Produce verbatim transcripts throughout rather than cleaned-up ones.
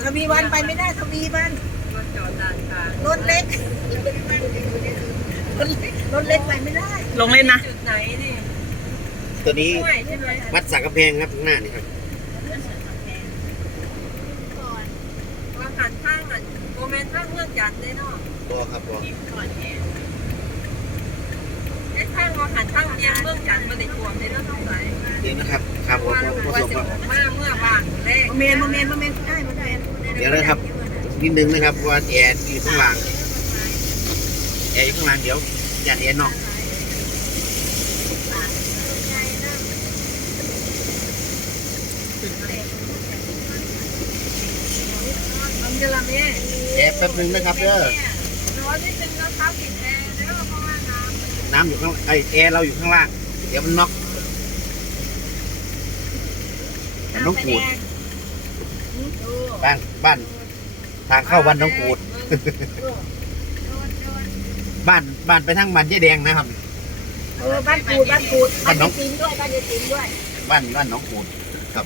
ทวีวันไปไม่ได้ทวีวันรถจอดด้านข้างรถเล็กรถเล็กรถเล็กไปไม่ได้ลงเล่นนะจุดไหนนี่ตัวนี้ห้วยใช่ไหมวัดสักกระแพงครับข้างหน้านี่ครับว่าหันข้างอ่ะโมเมนต์ข้างเมืองจันทร์เลยเนาะตัวครับตัวไอ้ข้างว่าหันข้างเมียงเมืองจันทร์มาได้ท่วมได้เนาะต้องไหลเดี๋ยวนะครับครับผมว่าผว่าสมสิครับมาเมื่อวานแรกโมเมนต์โมเมนต์โมเมนต์ได้โมเมนต์เดี๋ยวนะครับนิดนึงนะครับว่าแอร์อยู่ข้างล่างแอร์อยู่ข้างล่างเดี๋ยวอย่าแอร์นอกทำจะละแม่แอร์แป๊บนึงนะครับเด้อร้อนนิดนึงแล้วเท้าผิดแอร์แล้วเพราะว่าน้ำน้ำอยู่ข้างไอแอร์เราอยู่ข้างล่างเดี๋ยวมันน็อกมันต้องขูดบ้านบ้านทางเข้าวันน้องกูด บ้านบ้านไปทางมันเจ๊แดงนะครับเออบ้านกูดบ้านกูดบ้านยายติ๋มด้วยบ้านยายติ๋มด้วยบ้านบ้านน้องกูดครับ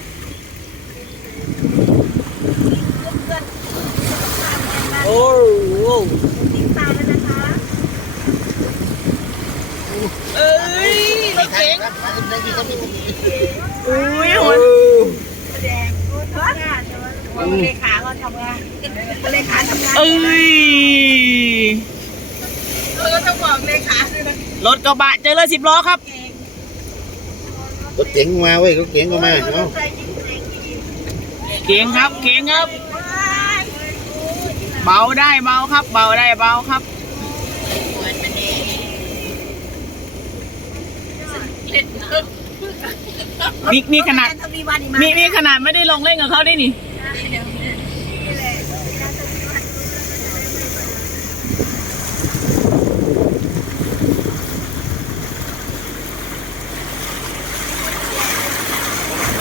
โอ้โหติ๋มตามแล้วนะคะเอ้ยรถเก๋งอุ้ยหัวแดงเฮ้ยเลขาก็ทำงานเลขาทำงานเอ้ยเออต้องบอกเลขาด้วยนะรถกระบะเจอเลยสิบล้อครับรถเก๋งมาเว้ยรถเก๋งก็มาเอ้าเก๋งครับ เก๋งครับ เบาได้เบาครับ เบาได้เบาครับ มีมีขนาด มีมีขนาดไม่ได้ลงเล่นกับเขาด้วยนี่เดี๋ยว